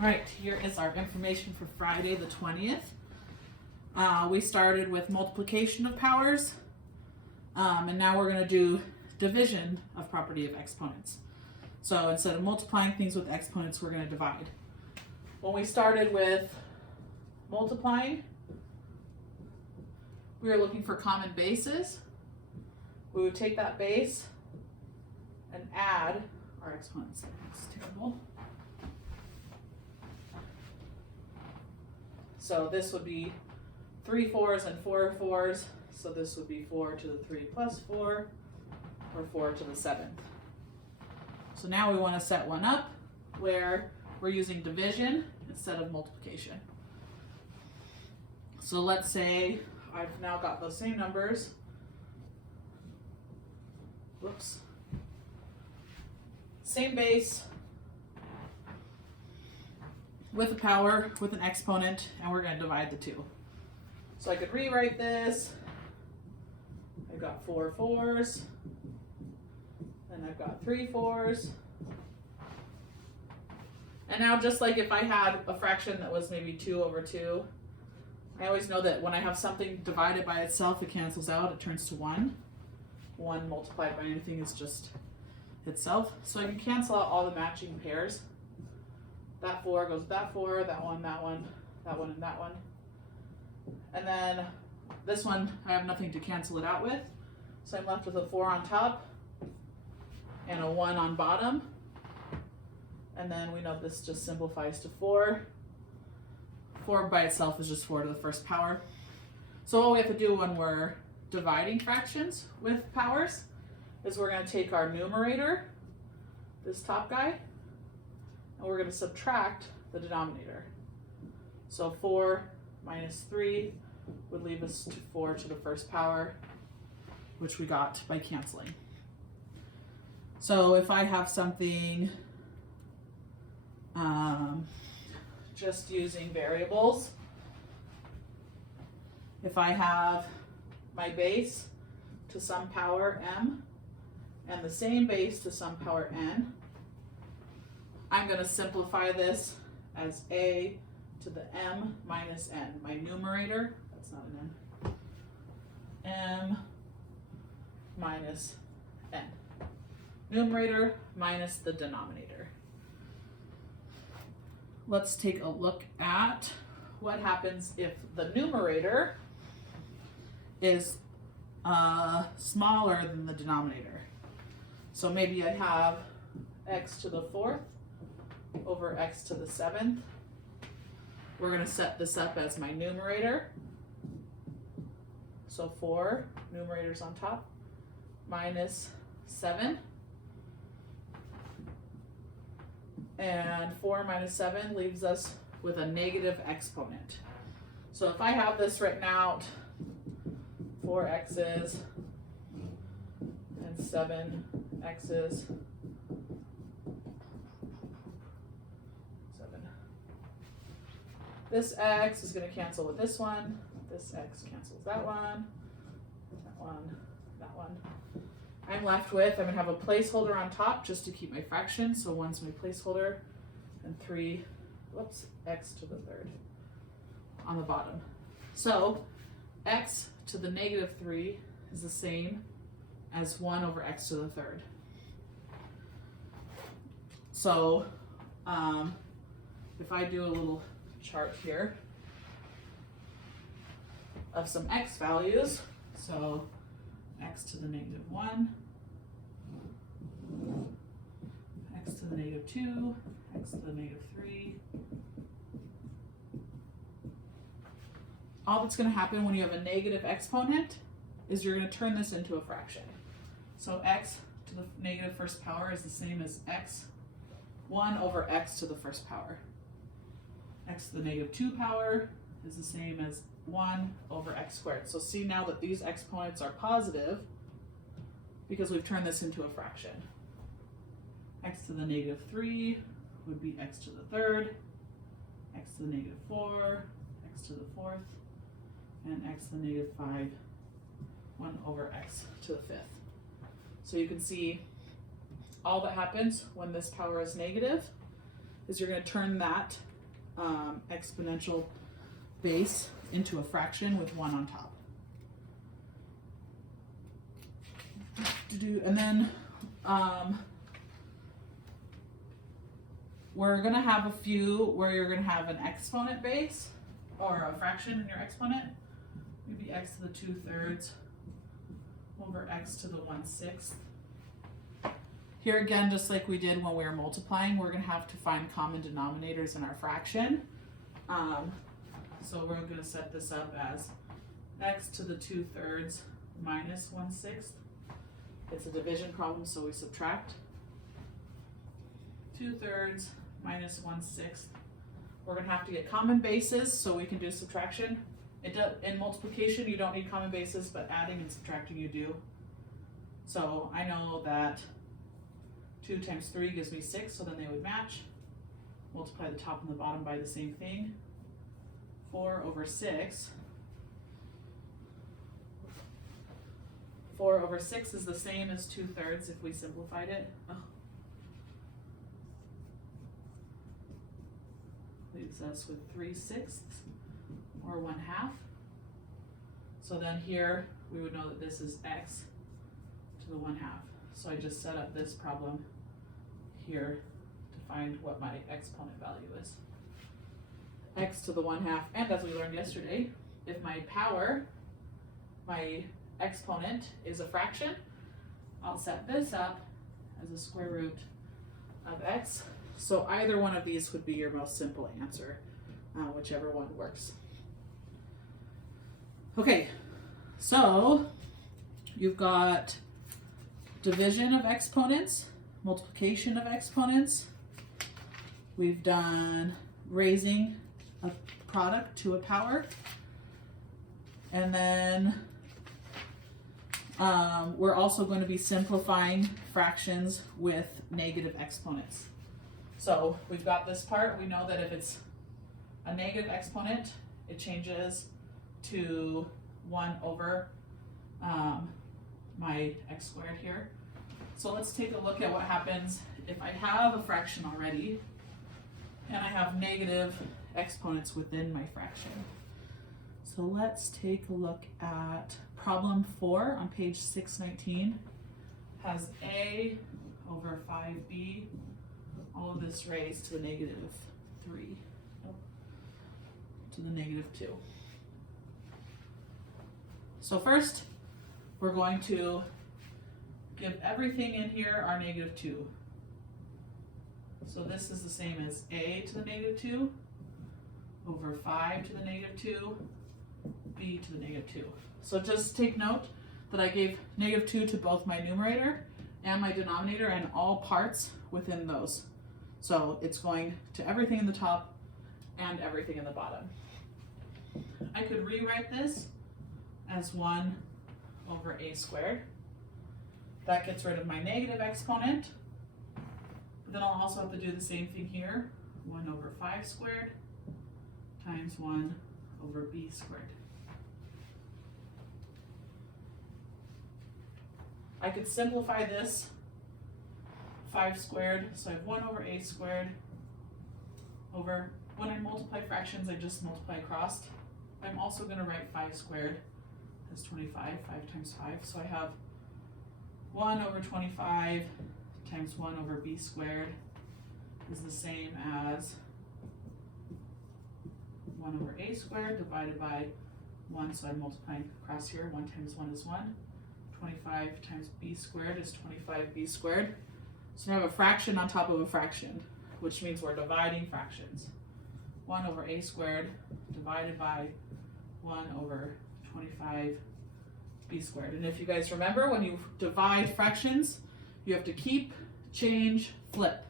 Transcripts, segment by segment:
All right, here is our information for Friday the 20th. We started with multiplication of powers, and now we're going to do division of property of exponents. So instead of multiplying things with exponents, we're going to divide. When we started with multiplying, we were looking for common bases. We would take that base and add our exponents. That's terrible. So this would be 3 4s and 4 4s. So this would be 4 to the 3 plus 4, or 4 to the 7th. So now we want to set one up where we're using division instead of multiplication. So let's say I've now got those same numbers. Whoops. Same base with a power, with an exponent, and we're going to divide the two. So I could rewrite this. I've got 4 4s, and I've got 3 4s. And now just like if I had a fraction that was maybe 2 over 2, I always know that when I have something divided by itself, it cancels out, it turns to 1. 1 multiplied by anything is just itself. So I can cancel out all the matching pairs. That 4 goes with that 4, that one, that one, that one, and that one. And then this one, I have nothing to cancel it out with. So I'm left with a 4 on top and a 1 on bottom. And then we know this just simplifies to 4. 4 by itself is just 4 to the first power. So all we have to do when we're dividing fractions with powers is we're going to take our numerator, this top guy, and we're going to subtract the denominator. So 4 minus 3 would leave us to 4 to the first power, which we got by canceling. So if I have something just using variables, if I have my base to some power m and the same base to some power n, I'm going to simplify this as a to the m minus n. My numerator, that's not an n, m minus n. Numerator minus the denominator. Let's take a look at what happens if the numerator is smaller than the denominator. So maybe I have x to the 4th over x to the 7th. We're going to set this up as my numerator. So 4, numerator's on top, minus 7. And 4 minus 7 leaves us with a negative exponent. So if I have this written out, 4 x's and 7 x's, 7. This x is going to cancel with this one. This x cancels that one, that one, that one. I'm left with, I'm going to have a placeholder on top just to keep my fraction. So 1's my placeholder, and 3, x to the 3rd on the bottom. So x to the negative 3 is the same as 1 over x to the 3rd. So if I do a little chart here of some x values, so x to the negative 1, x to the negative 2, x to the negative 3. All that's going to happen when you have a negative exponent is you're going to turn this into a fraction. So x to the negative first power is the same as x1 over x to the first power. X to the negative 2 power is the same as 1 over x squared. So see now that these exponents are positive because we've turned this into a fraction. X to the negative 3 would be x to the 3rd, x to the negative 4, x to the 4th, and x to the negative 5, 1 over x to the 5th. So you can see all that happens when this power is negative is you're going to turn that exponential base into a fraction with 1 on top. And then we're going to have a few where you're going to have an exponent base or a fraction in your exponent. Maybe x to the 2/3 over x to the 1/6. Here again, just like we did when we were multiplying, we're going to have to find common denominators in our fraction. So we're going to set this up as x to the 2/3 minus 1/6. It's a division problem, so we subtract. 2/3 minus 1/6. We're going to have to get common bases so we can do subtraction. In multiplication, you don't need common bases, but adding and subtracting you do. So I know that 2 times 3 gives me 6, so then they would match. Multiply the top and the bottom by the same thing. 4 over 6. 4 over 6 is the same as 2/3 if we simplified it. Leaves us with 3/6 or 1/2. So then here we would know that this is x to the 1/2. So I just set up this problem here to find what my exponent value is. X to the 1/2, and as we learned yesterday, if my power, my exponent is a fraction, I'll set this up as a square root of x. So either one of these would be your most simple answer, whichever one works. Okay, so you've got division of exponents, multiplication of exponents. We've done raising a product to a power. And then we're also going to be simplifying fractions with negative exponents. So we've got this part. We know that if it's a negative exponent, it changes to 1 over my x squared here. So let's take a look at what happens if I have a fraction already and I have negative exponents within my fraction. So let's take a look at problem 4 on page 619. Has a over 5b, all of this raised to the negative 3, to the negative 2. So first, we're going to give everything in here our negative 2. So this is the same as a to the negative 2 over 5 to the negative 2, b to the negative 2. So just take note that I gave negative 2 to both my numerator and my denominator and all parts within those. So it's going to everything in the top and everything in the bottom. I could rewrite this as 1 over a squared. That gets rid of my negative exponent. But then I'll also have to do the same thing here. 1 over 5 squared times 1 over b squared. I could simplify this 5 squared, so I have 1 over a squared over, when I multiply fractions, I just multiply across. I'm also going to write 5 squared as 25, 5 times 5, so I have 1 over 25 times 1 over b squared is the same as 1 over a squared divided by 1, so I'm multiplying across here. 1 times 1 is 1. 25 times b squared is 25b squared. So now I have a fraction on top of a fraction, which means we're dividing fractions. 1 over a squared divided by 1 over 25b squared. And if you guys remember, when you divide fractions, you have to keep, change, flip.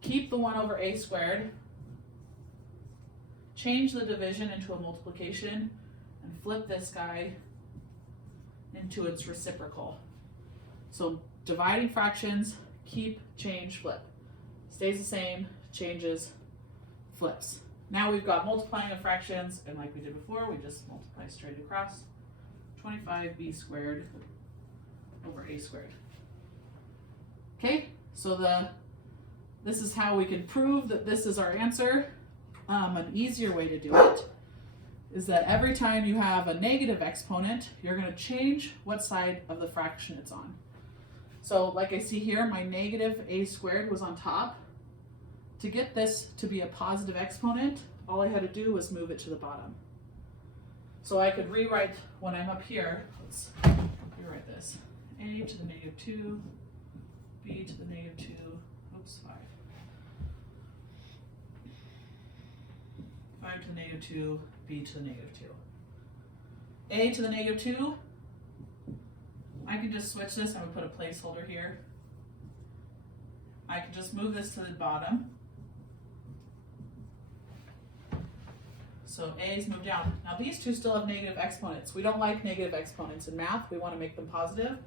Keep the 1 over a squared, change the division into a multiplication, and flip this guy into its reciprocal. So dividing fractions, keep, change, flip. Stays the same, changes, flips. Now we've got multiplying of fractions, and like we did before, we just multiply straight across. 25b squared over a squared. Okay, so this is how we can prove that this is our answer. an easier way to do it is that every time you have a negative exponent, you're going to change what side of the fraction it's on. So like I see here, my negative a squared was on top. To get this to be a positive exponent, all I had to do was move it to the bottom. So I could rewrite when I'm up here, let's rewrite this. A to the negative 2, b to the negative 2, oops, 5. 5 to the negative 2, b to the negative 2. A to the negative 2, I can just switch this. I would put a placeholder here. I can just move this to the bottom. So A's moved down. Now these two still have negative exponents. We don't like negative exponents in math. We want to make them positive.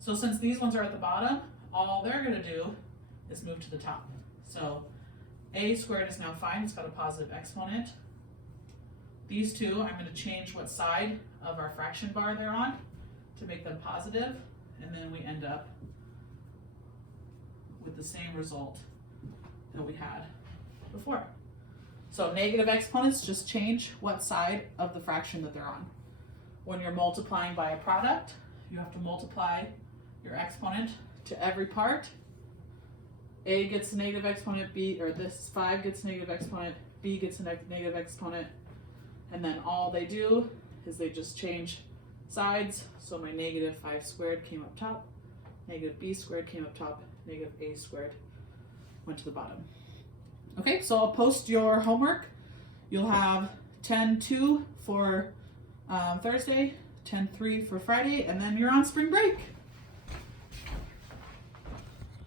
So since these ones are at the bottom, all they're going to do is move to the top. So a squared is now fine. It's got a positive exponent. These two, I'm going to change what side of our fraction bar they're on to make them positive, and then we end up with the same result that we had before. So negative exponents just change what side of the fraction that they're on. When you're multiplying by a product, you have to multiply your exponent to every part. A gets a negative exponent, B, or this 5 gets a negative exponent, B gets a negative exponent, and then all they do is they just change sides. So my negative 5 squared came up top, negative b squared came up top, negative a squared went to the bottom. Okay, so I'll post your homework. You'll have 10-2 for Thursday, 10-3 for Friday, and then you're on spring break.